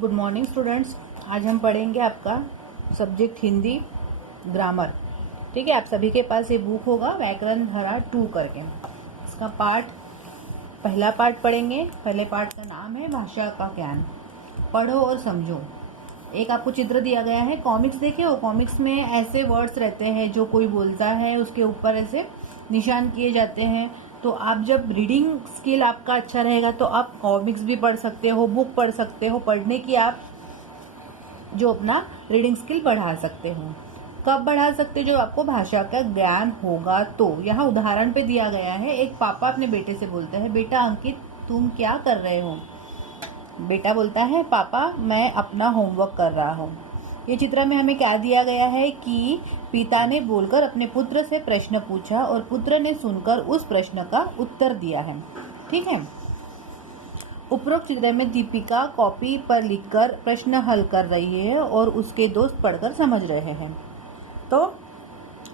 Good morning students. आज हम पढ़ेंगे आपका सब्जेक्ट हिंदी ग्रामर। ठीक है, आप सभी के पास ये बुक होगा व्याकरण धारा 2 करके। इसका पहला पार्ट पढ़ेंगे। पहले पार्ट का नाम है भाषा का ज्ञान। पढ़ो और समझो। एक आपको चित्र दिया गया है, कॉमिक्स देखे हो? कॉमिक्स में ऐसे वर्ड्स रहते हैं जो कोई बोलता है उसके ऊपर ऐसे निशान किए जाते हैं। तो आप जब रीडिंग स्किल आपका अच्छा रहेगा तो आप कॉमिक्स भी पढ़ सकते हो, बुक पढ़ सकते हो। पढ़ने की आप जो अपना रीडिंग स्किल बढ़ा सकते हो। कब बढ़ा सकते हो? जो आपको भाषा का ज्ञान होगा। तो यहाँ उदाहरण पे दिया गया है, एक पापा अपने बेटे से बोलते हैं, बेटा अंकित तुम क्या कर रहे हो? बेटा बोलता है, पापा मैं अपना होमवर्क कर रहा हूँ। ये चित्र में हमें क्या दिया गया है कि पिता ने बोलकर अपने पुत्र से प्रश्न पूछा और पुत्र ने सुनकर उस प्रश्न का उत्तर दिया है। ठीक है। उपरोक्त चित्र में दीपिका कॉपी पर लिखकर प्रश्न हल कर रही है और उसके दोस्त पढ़कर समझ रहे हैं। तो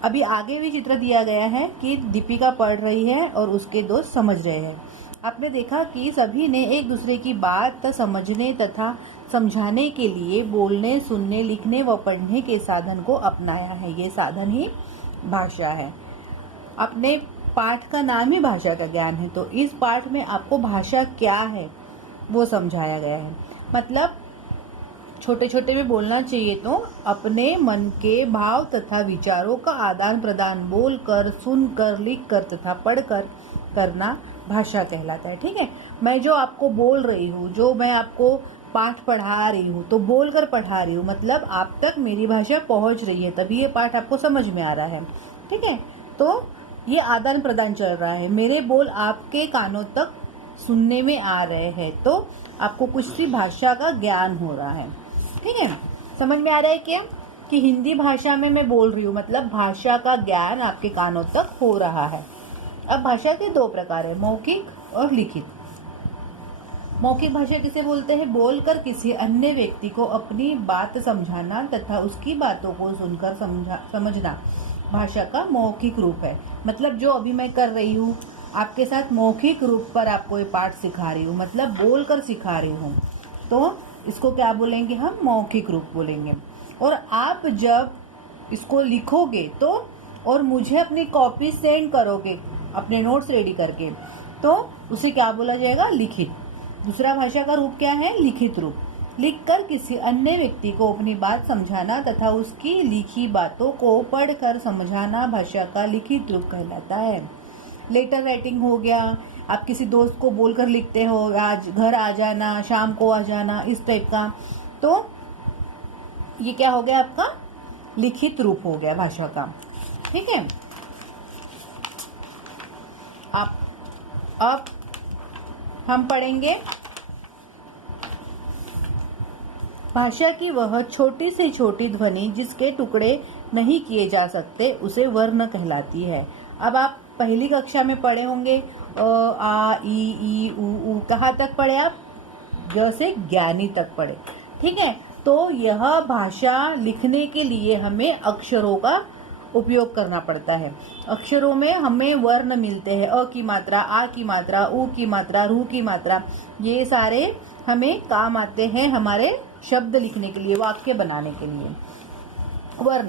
अभी आगे भी चित्र दिया गया है कि दीपिका पढ़ रही है और उसके दोस्त समझ रहे हैं। आपने देखा कि सभी ने एक दूसरे की बात समझने तथा समझाने के लिए बोलने, सुनने, लिखने व पढ़ने के साधन को अपनाया है। ये साधन ही भाषा है। अपने पाठ का नाम ही भाषा का ज्ञान है। तो इस पाठ में आपको भाषा क्या है वो समझाया गया है। मतलब छोटे छोटे में बोलना चाहिए तो अपने मन के भाव तथा विचारों का आदान प्रदान बोलकर, सुनकर, लिखकर तथा पढ़कर करना भाषा कहलाता है। ठीक है। मैं जो आपको बोल रही हूँ, जो मैं आपको पाठ पढ़ा रही हूँ, तो बोलकर पढ़ा रही हूँ, मतलब आप तक मेरी भाषा पहुंच रही है, तभी ये पाठ आपको समझ में आ रहा है। ठीक है। तो ये आदान प्रदान चल रहा है, मेरे बोल आपके कानों तक सुनने में आ रहे हैं, तो आपको कुछ सी भाषा का ज्ञान हो रहा है। ठीक है। समझ में आ रहा है क्या कि हिंदी भाषा में मैं बोल रही हूँ, मतलब भाषा का ज्ञान आपके कानों तक हो रहा है। अब भाषा के दो प्रकार है, मौखिक और लिखित। मौखिक भाषा किसे बोलते हैं? बोलकर किसी अन्य व्यक्ति को अपनी बात समझाना तथा उसकी बातों को सुनकर समझना भाषा का मौखिक रूप है। मतलब जो अभी मैं कर रही हूँ आपके साथ, मौखिक रूप पर आपको ये पाठ सिखा रही हूँ, मतलब बोलकर सिखा रही हूँ, तो इसको क्या बोलेंगे हम? मौखिक रूप बोलेंगे। और आप जब इसको लिखोगे तो और मुझे अपनी कॉपी सेंड करोगे अपने नोट्स रेडी करके, तो उसे क्या बोला जाएगा? लिखित। दूसरा भाषा का रूप क्या है? लिखित रूप। लिखकर किसी अन्य व्यक्ति को अपनी बात समझाना तथा उसकी लिखी बातों को पढ़कर समझाना भाषा का लिखित रूप कहलाता है। लेटर राइटिंग हो गया, आप किसी दोस्त को बोलकर लिखते हो, आज घर आ जाना, शाम को आ जाना, इस टाइप का, तो ये क्या हो गया? आपका लिखित रूप हो गया भाषा का। ठीक है। अब हम पढ़ेंगे भाषा की वह छोटी से छोटी ध्वनि जिसके टुकड़े नहीं किए जा सकते उसे वर्ण कहलाती है। अब आप पहली कक्षा में पढ़े होंगे अ, आ, ई, उ, कहाँ तक पढ़े आप? ज से ज्ञानी तक पढ़े। ठीक है। तो यह भाषा लिखने के लिए हमें अक्षरों का उपयोग करना पड़ता है। अक्षरों में हमें वर्ण मिलते हैं, अ की मात्रा, आ की मात्रा, उ की मात्रा, रू की मात्रा, ये सारे हमें काम आते हैं हमारे शब्द लिखने के लिए, वाक्य बनाने के लिए।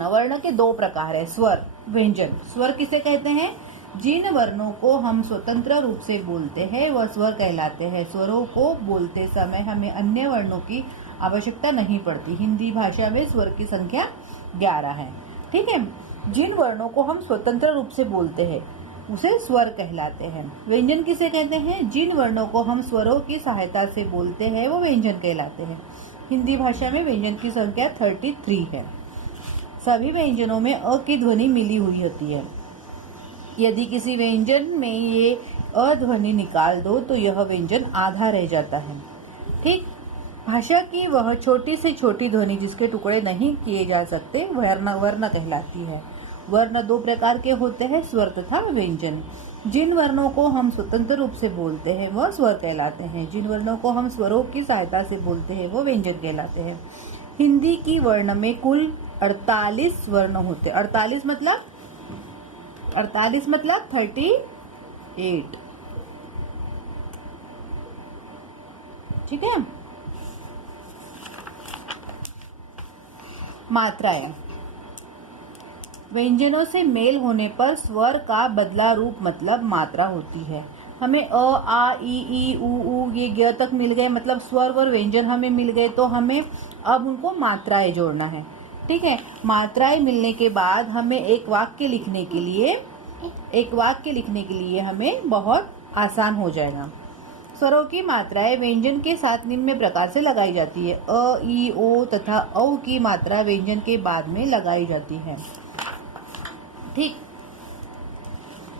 वर्ण के दो प्रकार है, स्वर, व्यंजन। स्वर किसे कहते हैं? जिन वर्णों को हम स्वतंत्र रूप से बोलते हैं वह स्वर कहलाते हैं। स्वरों को बोलते समय हमें अन्य वर्णों की आवश्यकता नहीं पड़ती। हिंदी भाषा में स्वर की संख्या 11 है। ठीक है। जिन वर्णों को हम स्वतंत्र रूप से बोलते हैं उसे स्वर कहलाते हैं। व्यंजन किसे कहते हैं? जिन वर्णों को हम स्वरों की सहायता से बोलते हैं वो व्यंजन कहलाते हैं। हिंदी भाषा में व्यंजन की संख्या 33 है। सभी व्यंजनों में अ की ध्वनि मिली हुई होती है। यदि किसी व्यंजन में ये अ ध्वनि निकाल दो तो यह व्यंजन आधा रह जाता है। ठीक। भाषा की वह छोटी से छोटी ध्वनि जिसके टुकड़े नहीं किए जा सकते वर्ण कहलाती है। वर्ण दो प्रकार के होते हैं, स्वर तथा व्यंजन। जिन वर्णों को हम स्वतंत्र रूप से बोलते हैं वह स्वर कहलाते हैं। जिन वर्णों को हम स्वरों की सहायता से बोलते हैं वो व्यंजन कहलाते हैं। हिंदी की वर्ण में कुल 48 वर्ण होते हैं। 48 मतलब 38। ठीक है। मात्राएं। व्यंजनों से मेल होने पर स्वर का बदला रूप मतलब मात्रा होती है। हमें अ, आ, ई, उ ये ग तक मिल गए, मतलब स्वर और व्यंजन हमें मिल गए, तो हमें अब उनको मात्राएं जोड़ना है। ठीक है, मात्राएं मिलने के बाद हमें एक वाक्य लिखने के लिए हमें बहुत आसान हो जाएगा। स्वरों की मात्राएं व्यंजन के साथ निम्न प्रकार से लगाई जाती है। अ, ई, ओ तथा औ की मात्रा व्यंजन के बाद में लगाई जाती है। ठीक,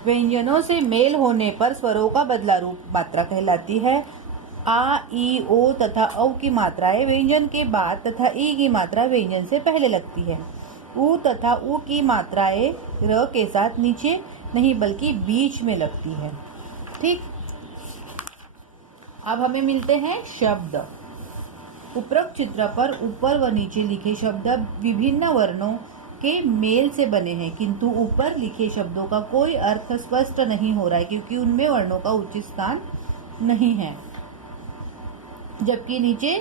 व्यंजनों से मेल होने पर स्वरों का बदला रूप मात्रा कहलाती है। आ, ई, ओ तथा औ की मात्राएं व्यंजन के बाद तथा ई की मात्रा व्यंजन से पहले लगती है। उ तथा उ की मात्राएं र के साथ नीचे नहीं बल्कि बीच में लगती है। ठीक, अब हमें मिलते हैं शब्द। उपरोक्त चित्र पर ऊपर व नीचे लिखे शब्द विभिन्न वर्णों के मेल से बने हैं, किंतु ऊपर लिखे शब्दों का कोई अर्थ स्पष्ट नहीं हो रहा है क्योंकि उनमें वर्णों का उचित स्थान नहीं है, जबकि नीचे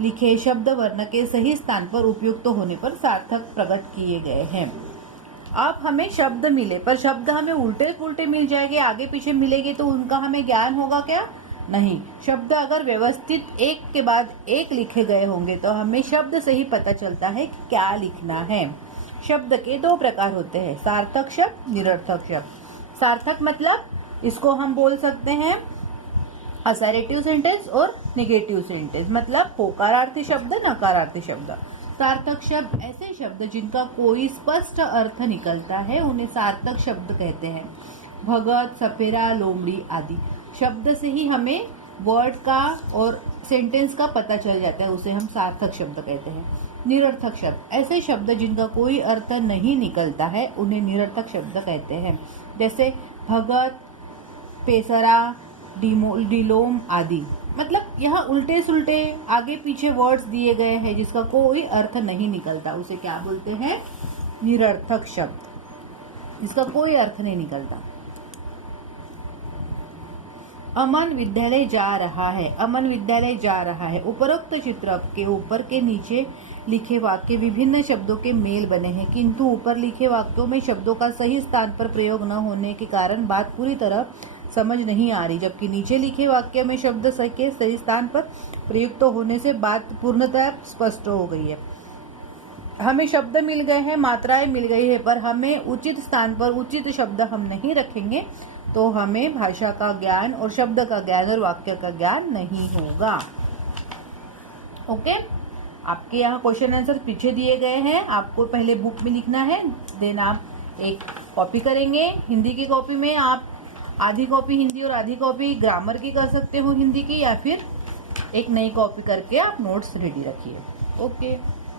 लिखे शब्द वर्ण के सही स्थान पर उपयुक्त होने पर सार्थक प्रकट किए गए हैं। अब हमें शब्द मिले, पर शब्द हमें उल्टे पुल्टे मिल जाएंगे, आगे पीछे मिलेंगे, तो उनका हमें ज्ञान होगा क्या? नहीं। शब्द अगर व्यवस्थित एक के बाद एक लिखे गए होंगे तो हमें शब्द से ही पता चलता है कि क्या लिखना है। शब्द के दो प्रकार होते हैं, सार्थक शब्द, निरर्थक शब्द। सार्थक मतलब इसको हम बोल सकते हैं असर्टिव सेंटेंस और नेगेटिव सेंटेंस, मतलब होकारार्थी शब्द, नकारार्थी शब्द। सार्थक शब्द ऐसे शब्द जिनका कोई स्पष्ट अर्थ निकलता है, उन्हें सार्थक शब्द कहते हैं। भगत, सपेरा, लोमड़ी आदि शब्द से ही हमें वर्ड का और सेंटेंस का पता चल जाता है, उसे हम सार्थक शब्द कहते हैं। निरर्थक शब्द ऐसे शब्द जिनका कोई अर्थ नहीं निकलता है, उन्हें निरर्थक शब्द कहते हैं। जैसे भगत, पेसरा, डिलोम आदि, मतलब यहाँ उल्टे सुल्टे आगे पीछे वर्ड्स दिए गए हैं जिसका कोई अर्थ नहीं निकलता, उसे क्या बोलते हैं? निरर्थक शब्द, जिसका कोई अर्थ नहीं निकलता। अमन विद्यालय जा रहा है। अमन विद्यालय जा रहा है। उपरोक्त चित्र के ऊपर के नीचे लिखे वाक्य विभिन्न शब्दों के मेल बने हैं, किंतु ऊपर लिखे वाक्यों में शब्दों का सही स्थान पर प्रयोग न होने के कारण बात पूरी तरह समझ नहीं आ रही, जबकि नीचे लिखे वाक्य में शब्द के सही स्थान पर प्रयुक्त होने से बात पूर्णतः स्पष्ट हो गई है। हमें शब्द मिल गए हैं, मात्राएं मिल गई है, पर हमें उचित स्थान पर उचित शब्द हम नहीं रखेंगे तो हमें भाषा का ज्ञान और शब्द का ज्ञान और वाक्य का ज्ञान नहीं होगा। ओके, आपके यहाँ क्वेश्चन आंसर पीछे दिए गए हैं, आपको पहले बुक में लिखना है, देन आप एक कॉपी करेंगे। हिंदी की कॉपी में आप आधी कॉपी हिंदी और आधी कॉपी ग्रामर की कर सकते हो हिंदी की, या फिर एक नई कॉपी करके आप नोट्स रेडी रखिए। ओके।